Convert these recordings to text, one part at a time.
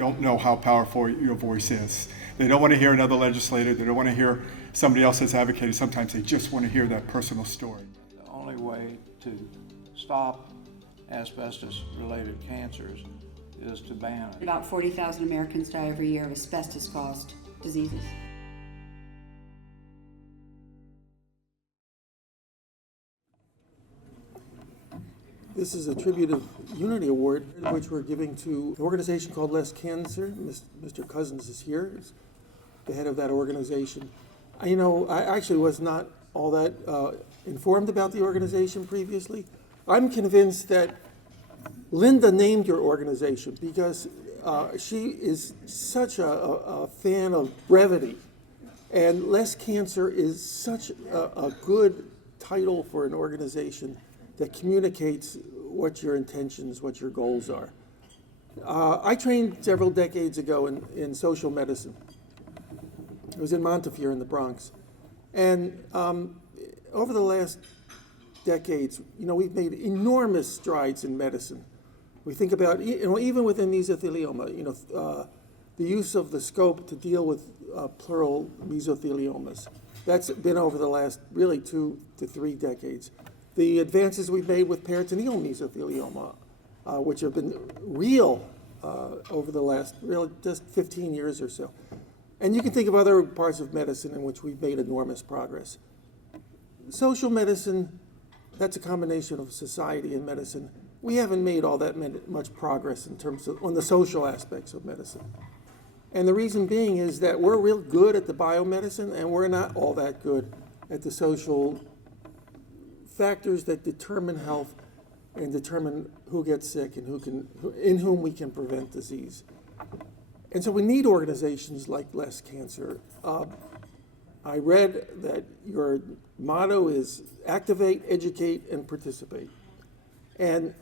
don't know how powerful your voice is. They don't want to hear another legislator. They don't want to hear somebody else that's advocating. Sometimes they just want to hear that personal story. The only way to stop asbestos-related cancers is to ban it. About 40,000 Americans die every year of asbestos-caused diseases. This is a tribute of Unity Award, which we're giving to an organization called Less Cancer. Mr. Cousins is here, he's the head of that organization. I actually was not all that informed about the organization previously. I'm convinced that Linda named your organization because she is such a fan of brevity. And Less Cancer is such a good title for an organization that communicates what your intentions, what your goals are. I trained several decades ago in social medicine. It was in Montefiore in the Bronx. And over the last decades, we've made enormous strides in medicine. We think about, even within mesothelioma, the use of the scope to deal with pleural mesotheliomas. That's been over the last really 2 to 3 decades. The advances we've made with peritoneal mesothelioma, which have been real over the last really just 15 years or so. And you can think of other parts of medicine in which we've made enormous progress. Social medicine, that's a combination of society and medicine. We haven't made all that much progress in terms of on the social aspects of medicine. And the reason being is that we're real good at the biomedicine and we're not all that good at the social factors that determine health and determine who gets sick and in whom we can prevent disease. And so we need organizations like Less Cancer. I read that your motto is activate, educate, and participate. And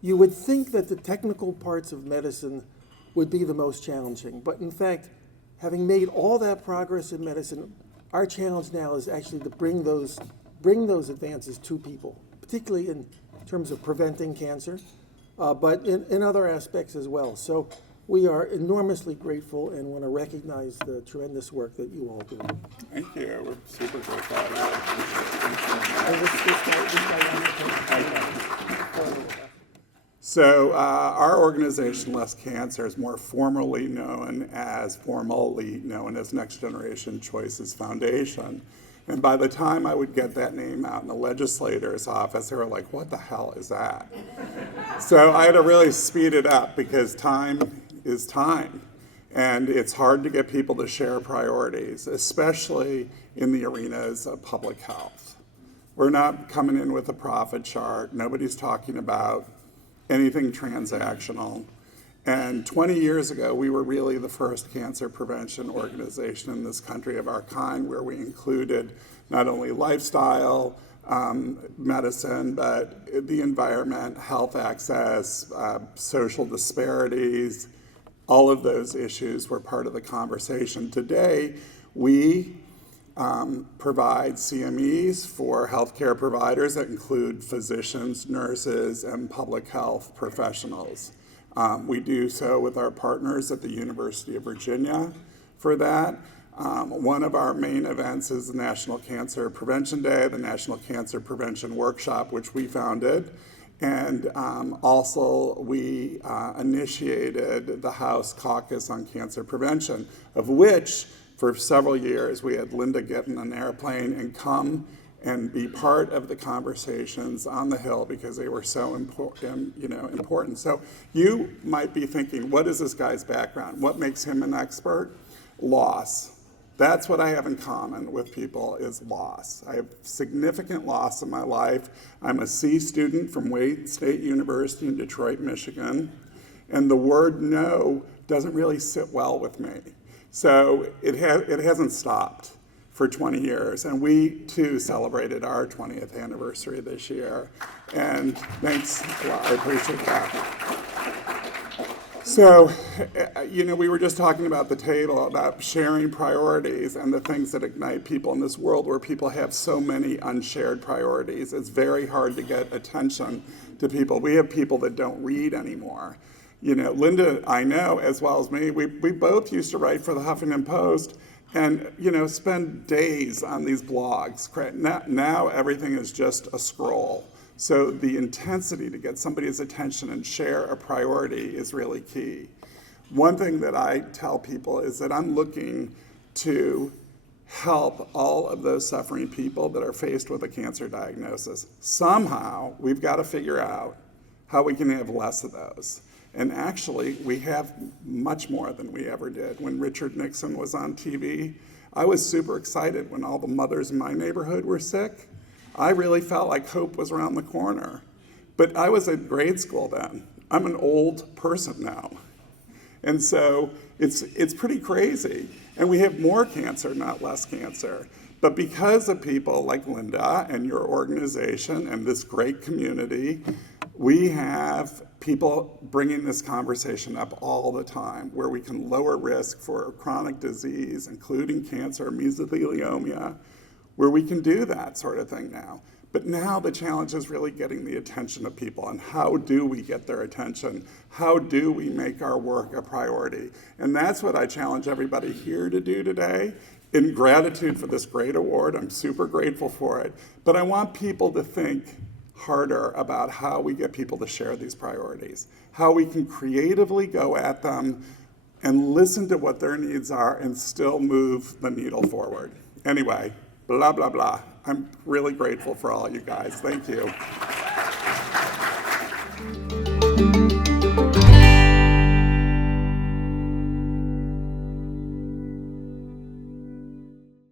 you would think that the technical parts of medicine would be the most challenging. But in fact, having made all that progress in medicine, our challenge now is actually to bring those advances to people, particularly in terms of preventing cancer, but in other aspects as well. So we are enormously grateful and want to recognize the tremendous work that you all do. Thank you. We're super grateful. So our organization, Less Cancer, is more formally known as Next Generation Choices Foundation. And by the time I would get that name out in the legislator's office, they were like, what the hell is that? So I had to really speed it up because time is time. And it's hard to get people to share priorities, especially in the arenas of public health. We're not coming in with a profit chart. Nobody's talking about anything transactional. And 20 years ago, we were really the first cancer prevention organization in this country of our kind, where we included not only lifestyle medicine, but the environment, health access, social disparities. All of those issues were part of the conversation. Today, we provide CMEs for healthcare providers that include physicians, nurses, and public health professionals. We do so with our partners at the University of Virginia for that. One of our main events is the National Cancer Prevention Day, the National Cancer Prevention Workshop, which we founded. And also we initiated the House Caucus on Cancer Prevention, of which for several years we had Linda get in an airplane and come and be part of the conversations on the Hill because they were so important. So you might be thinking, what is this guy's background? What makes him an expert? Loss. That's what I have in common with people is loss. I have significant loss in my life. I'm a C student from Wayne State University in Detroit, Michigan, and the word no doesn't really sit well with me. So it hasn't stopped for 20 years. And we, too, celebrated our 20th anniversary this year. And thanks a lot. I appreciate that. So, we were just talking about the table, about sharing priorities and the things that ignite people in this world where people have so many unshared priorities. It's very hard to get attention to people. We have people that don't read anymore. You know, Linda, I know as well as me, we both used to write for the Huffington Post and, you know, spend days on these blogs. Now everything is just a scroll. So the intensity to get somebody's attention and share a priority is really key. One thing that I tell people is that I'm looking to help all of those suffering people that are faced with a cancer diagnosis. Somehow, we've got to figure out how we can have less of those. And actually, we have much more than we ever did. When Richard Nixon was on TV, I was super excited when all the mothers in my neighborhood were sick. I really felt like hope was around the corner. But I was in grade school then. I'm an old person now. And so it's pretty crazy. And we have more cancer, not less cancer. But because of people like Linda and your organization and this great community, we have people bringing this conversation up all the time, where we can lower risk for chronic disease, including cancer, mesothelioma, where we can do that sort of thing now. But now the challenge is really getting the attention of people, and how do we get their attention? How do we make our work a priority? And that's what I challenge everybody here to do today. In gratitude for this great award, I'm super grateful for it, but I want people to think harder about how we get people to share these priorities, how we can creatively go at them and listen to what their needs are and still move the needle forward. Anyway, blah, blah, blah. I'm really grateful for all you guys. Thank you.